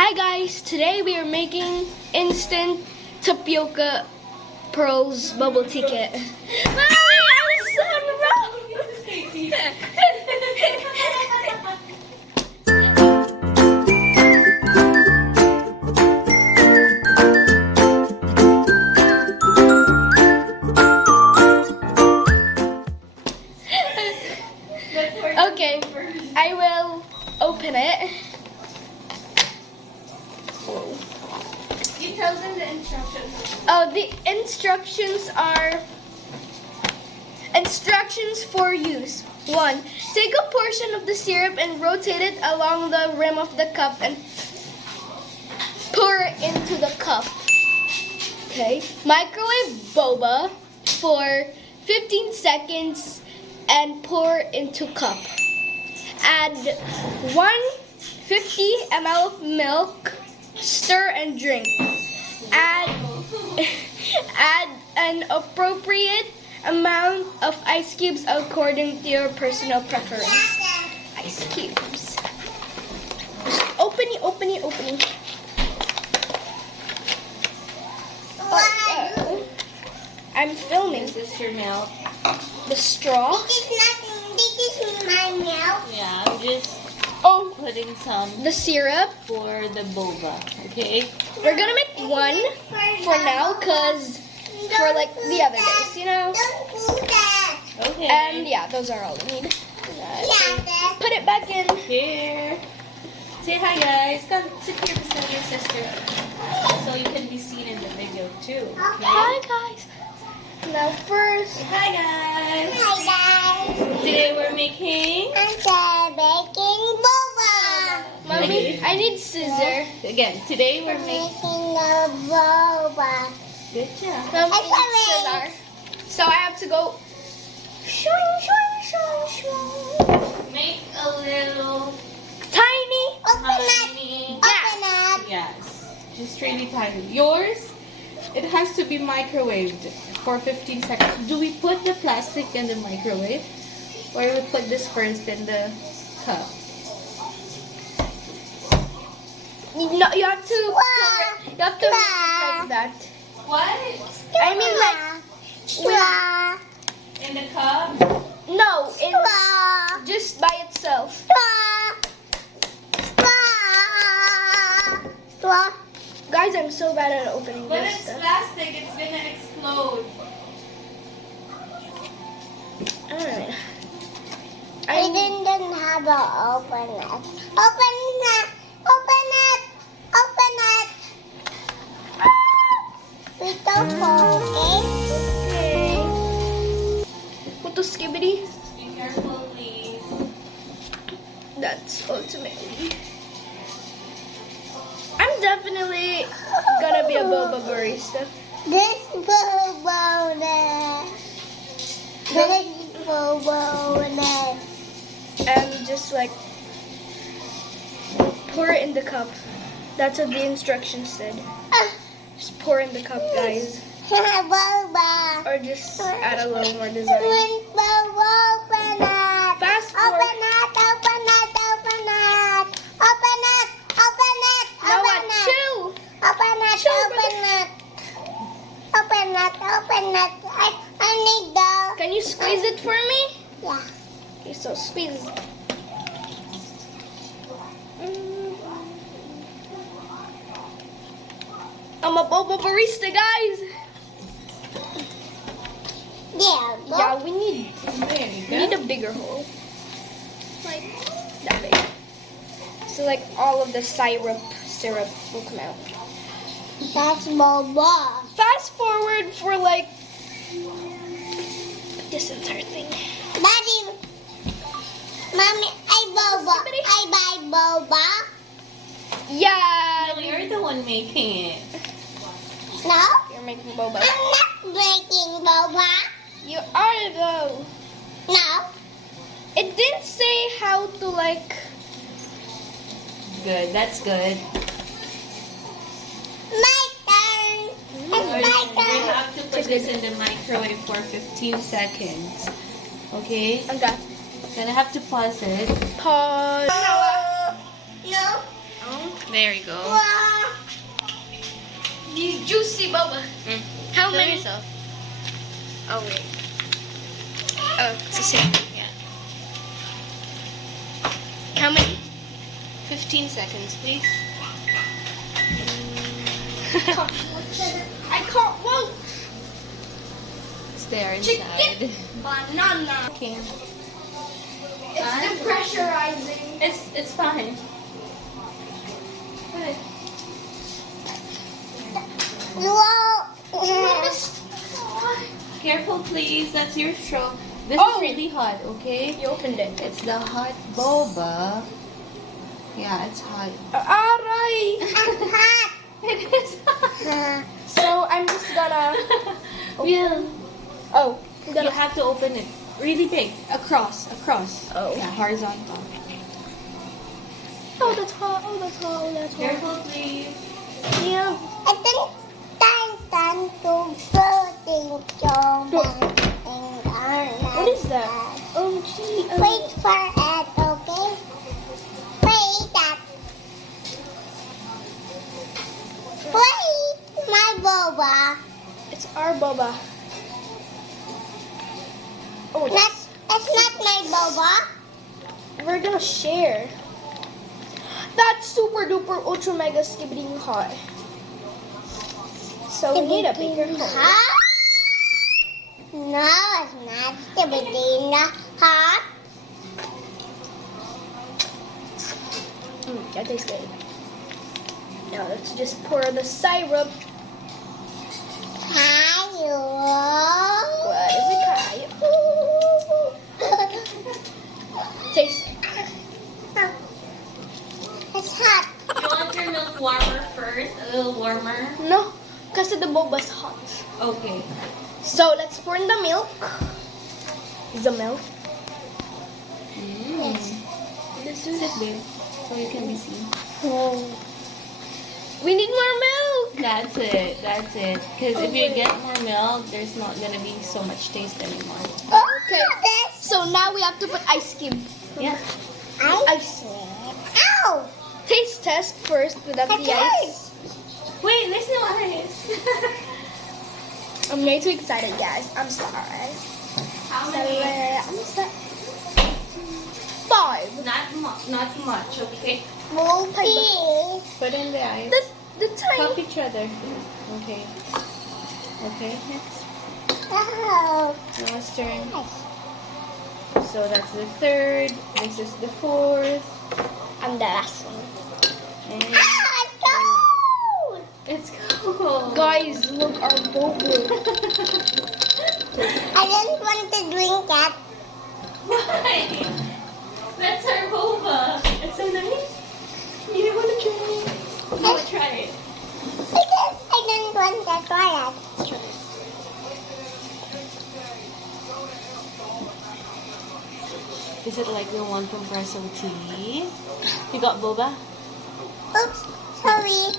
Hi guys, today we are making instant tapioca pearls bubble tea kit. Mommy, I was so wrong. Okay, I will open it. You tell them the instructions. Oh, the instructions are instructions for use. 1. Take a portion of the syrup and rotate it along the rim of the cup and pour it into the cup. Okay. Microwave boba for 15 seconds and pour into cup. Add 150 ml of milk. Stir and drink. Add an appropriate amount of ice cubes according to your personal preference. Ice cubes. Open it. Oh, I'm filming. Is this your milk? The straw. This is my milk. Yeah, I'm just putting some The syrup. for the boba, okay? We're gonna make one for now, cause for like the other days, you know. Don't do that. Okay. And yeah, those are all we need. Put it back in. Here. Say hi, guys. Come sit here beside your sister, so you can be seen in the video too. Okay? Hi guys. Now first, Say hi, guys. Hi guys. Today we're making. I'm baking boba. Mommy, I need scissor. Again, today we're making. Making a boba. Good job. Mommy I'm needs sorry. scissor. So I have to go. Make a little Tiny. Open it. tiny. Open it. Yes, just really tiny. Yours, it has to be microwaved for 15 seconds. Do we put the plastic in the microwave, or we put this first in the cup? No, you have to. You have to make it like that. What? I mean like. Straw. In the cup? No, in Straw. just by itself. Straw. Straw. Straw. Guys, I'm so bad at opening But this it's stuff. plastic. It's gonna explode. Alright. I didn't have to open it. Open it. Open it. Open it. We don't fall, Okay. Put the skibbity. Be careful, please. That's ultimately. I'm definitely gonna be a boba barista. This boba. This boba. And just like pour it in the cup. That's what the instructions said. Just pour in the cup, guys. Boba. Or just add a little more design. Open it. Fast Open forward. it. Open it. Open it. Open it. Open it. Now what? Open it. Chill. Open it. Chill, Open it. Open it. Open it. I need the. Can you squeeze it for me? Yeah. Okay, so squeeze. I'm a boba barista, guys. Yeah. Yeah, we need There you we need go. a bigger hole. Like that big. So like all of the syrup will come out. That's boba. Fast forward for like this entire thing. Daddy. Mommy, I buy boba. Yeah. No, you're the one making it. No? You're making boba. I'm not making boba. You are though. No. It didn't say how to like. Good, that's good. My turn. It's my We turn. have to put this in the microwave for 15 seconds. Okay? Okay. Then I have to pause it. Pause. No. No. There you go. Wow. The juicy boba. How Show many? yourself. Oh wait. Oh, it's the same. Yeah. How many? 15 seconds, please. I can't. Whoa! It's there Chicken. inside. Banana. Okay. It's depressurizing. It's fine. Good. Wow. Careful, please. That's your straw. This Oh. is really hot, okay? You opened it. It's the hot boba. Yeah, it's hot. Aray! Hot. It is hot. So I'm just gonna. Will, Oh, I'm you gonna. have to open it really big. Across. Oh. Yeah, horizontal. Oh, that's hot. Oh, that's hot. Oh, that's hot. Careful, please. Yeah. I think time to floating What is that? Oh, gee. Wait for it, okay? Wait that. Wait, my boba. It's our boba. Oh, Not, it's not my boba. we're gonna share. That's super duper ultra mega skibbing hot. So we need a bigger hole. Hot? No, it's not Skibidina hot. That tastes good. Now let's just pour the syrup. Hello. What is it, Kai? Taste. It's hot. You want your milk warmer first? A little warmer? No, because the boba's hot. Okay. So let's pour in the milk. The milk. This is. Sit there so you can be seen. Oh. We need more milk. That's it. That's it. Because if you get more milk, there's not gonna be so much taste anymore. Okay. This So now we have to put ice cube. Yeah. Ice. Ow! Taste test first without the ice. Wait, there's no ice. I'm way too excited, guys. I'm sorry. How many? I'm sorry. 5. Not much. Okay. Smokey. Put in the ice. The tiny. Help each other. Okay. Okay. Next. Oh. Now stirring. So that's the third. This is the fourth. I'm the last one. And Ah, it's cold. it's cold. Guys, look our boba. I didn't want to drink that. Why? That's our boba. It's so nice. You don't want to try it? No, try it. I didn't want to try it. Is it like the one from Presso Tea? You got boba? Oops, sorry.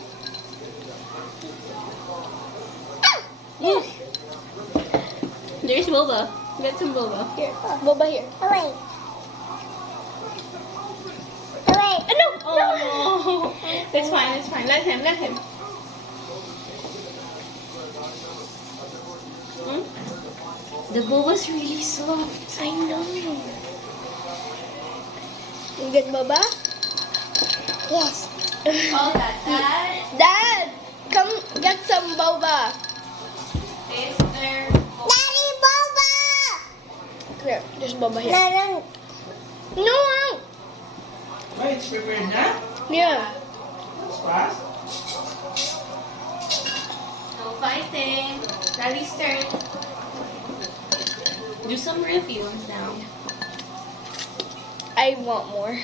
Yeah. There's boba. Get some boba. Here, boba here. Oh, wait. Oh, wait. No, Oh no. It's fine, it's fine. Let him, let him. Hmm? The boba's really soft. I know. You get boba? Yes. Oh, that. Dad, come get some boba. Is there Daddy, boba! Here, there's boba here. No. No. Wait, it's prepared now? Yeah. That's fast. no fighting? Daddy's turn. Do some reviews now. I want more.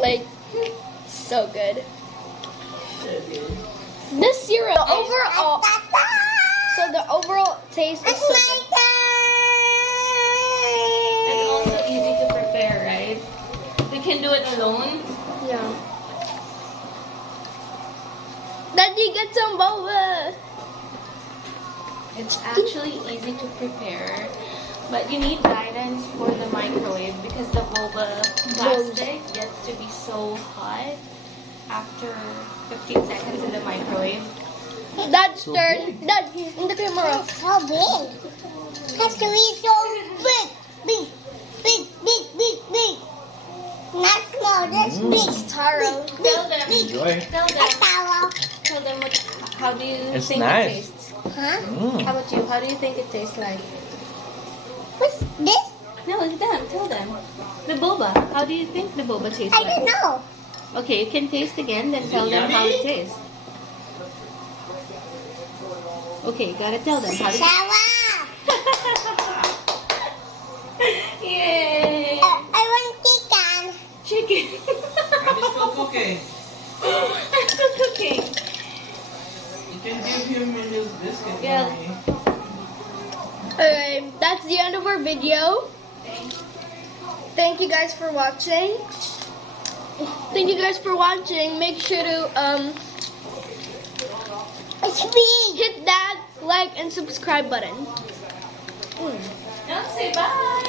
Like, so good. This syrup, the overall, so the overall taste is It's so my good. It's turn! also easy to prepare, right? We can do it alone. Yeah. Daddy, get some boba. It's actually easy to prepare, but you need guidance for the microwave because the boba plastic gets to be so hot after 15 seconds in the microwave. Dad, stir. Dad, in the camera. It's so big. Has to be so big. Big. Big, big, big, big. Not small, that's big. Taro. Tell them. Enjoy. Tell A them. towel. Tell them how do you It's think nice. it tastes? Huh? How about you? How do you think it tastes like? What's this? No, it's them. Tell them. The boba. How do you think the boba tastes I don't like? know. Okay, you can taste again, then Is tell it them how yummy? it tastes. Okay, you gotta tell them how it Shower. Yay! I want chicken. Chicken. I'm still cooking. I'm still cooking. You can give him a little biscuit. Yeah. Mommy. Alright, that's the end of our video. Thank you guys for watching. Thank you guys for watching. Make sure to It's big. hit that like and subscribe button. Now say bye.